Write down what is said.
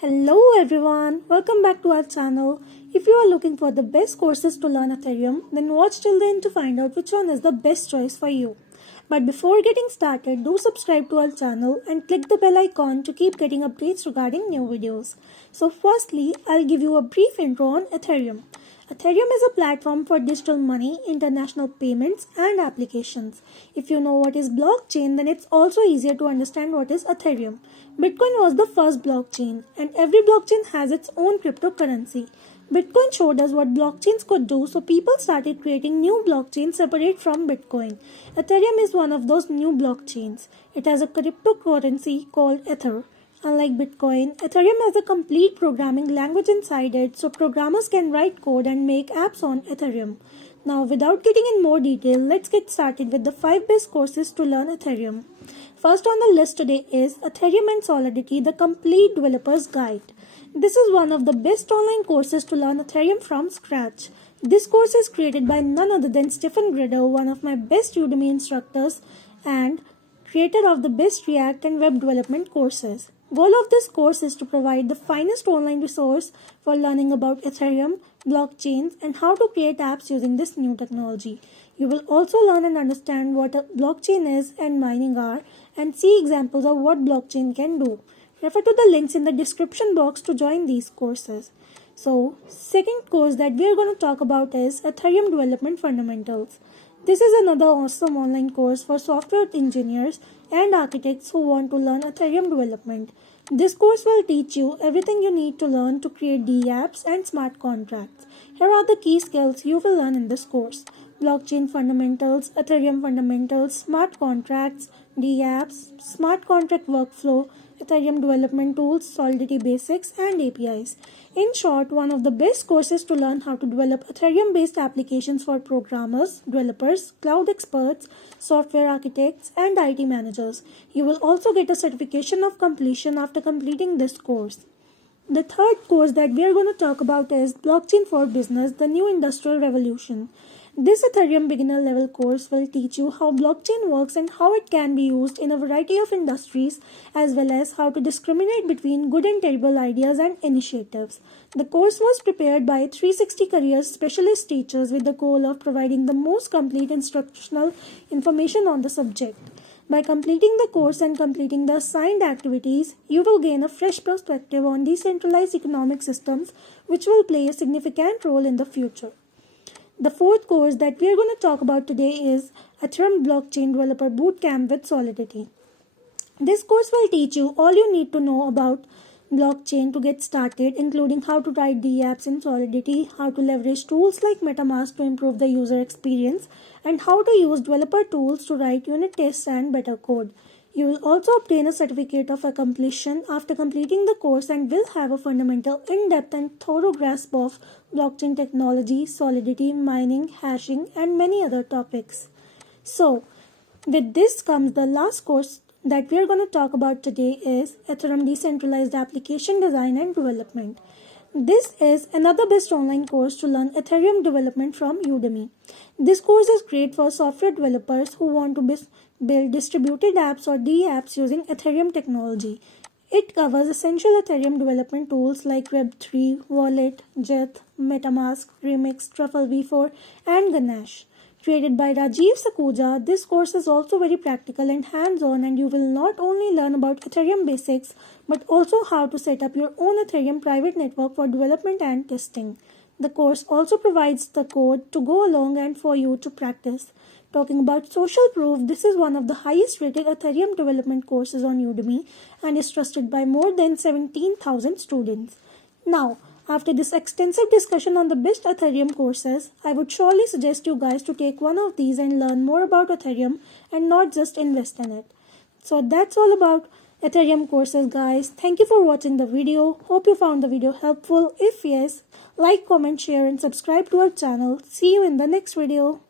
Hello everyone, welcome back to our channel. If you are looking for the best courses to learn Ethereum, then watch till the end to find out which one is the best choice for you. But before getting started, do subscribe to our channel and click the bell icon to keep getting updates regarding new videos. So firstly, I'll give you a brief intro on Ethereum. Ethereum is a platform for digital money, international payments, and applications. If you know what is blockchain, then it's also easier to understand what is Ethereum. Bitcoin was the first blockchain, and every blockchain has its own cryptocurrency. Bitcoin showed us what blockchains could do, so people started creating new blockchains separate from Bitcoin. Ethereum is one of those new blockchains. It has a cryptocurrency called Ether. Unlike Bitcoin, Ethereum has a complete programming language inside it, so programmers can write code and make apps on Ethereum. Now, without getting in more detail, let's get started with the 5 best courses to learn Ethereum. First on the list today is Ethereum and Solidity, the complete developer's guide. This is one of the best online courses to learn Ethereum from scratch. This course is created by none other than Stefan Grider, one of my best Udemy instructors and creator of the best React and web development courses. Goal of this course is to provide the finest online resource for learning about Ethereum, blockchains, and how to create apps using this new technology. You will also learn and understand what a blockchain is and mining are, and see examples of what blockchain can do. Refer to the links in the description box to join these courses. So, second course that we are going to talk about is Ethereum Development Fundamentals. This is another awesome online course for software engineers and architects who want to learn Ethereum development. This course will teach you everything you need to learn to create DApps and smart contracts. Here are the key skills you will learn in this course: blockchain fundamentals, Ethereum fundamentals, smart contracts, DApps, smart contract workflow, Ethereum development tools, Solidity basics, and APIs. In short, one of the best courses to learn how to develop Ethereum-based applications for programmers, developers, cloud experts, software architects, and IT managers. You will also get a certification of completion after completing this course. The third course that we are going to talk about is Blockchain for Business, the New Industrial Revolution. This Ethereum beginner level course will teach you how blockchain works and how it can be used in a variety of industries, as well as how to discriminate between good and terrible ideas and initiatives. The course was prepared by 360 Careers specialist teachers with the goal of providing the most complete instructional information on the subject. By completing the course and completing the assigned activities, you will gain a fresh perspective on decentralized economic systems, which will play a significant role in the future. The fourth course that we are going to talk about today is Ethereum Blockchain Developer Bootcamp with Solidity. This course will teach you all you need to know about blockchain to get started, including how to write DApps in Solidity, how to leverage tools like MetaMask to improve the user experience, and how to use developer tools to write unit tests and better code. You will also obtain a certificate of completion after completing the course and will have a fundamental, in-depth and thorough grasp of blockchain technology, Solidity, mining, hashing, and many other topics. So, with this comes the last course that we are going to talk about today is Ethereum Decentralized Application Design and Development. This is another best online course to learn Ethereum development from Udemy. This course is great for software developers who want to build distributed apps or DApps using Ethereum technology. It covers essential Ethereum development tools like Web3, Wallet, Jeth, MetaMask, Remix, Truffle v4, and Ganesh. Created by Rajiv Sakuja, this course is also very practical and hands-on, and you will not only learn about Ethereum basics but also how to set up your own Ethereum private network for development and testing. The course also provides the code to go along and for you to practice. Talking about social proof, this is one of the highest rated Ethereum development courses on Udemy and is trusted by more than 17,000 students. Now, after this extensive discussion on the best Ethereum courses, I would surely suggest you guys to take one of these and learn more about Ethereum and not just invest in it. So that's all about Ethereum courses, guys. Thank you for watching the video. Hope you found the video helpful. If yes, like, comment, share and subscribe to our channel. See you in the next video.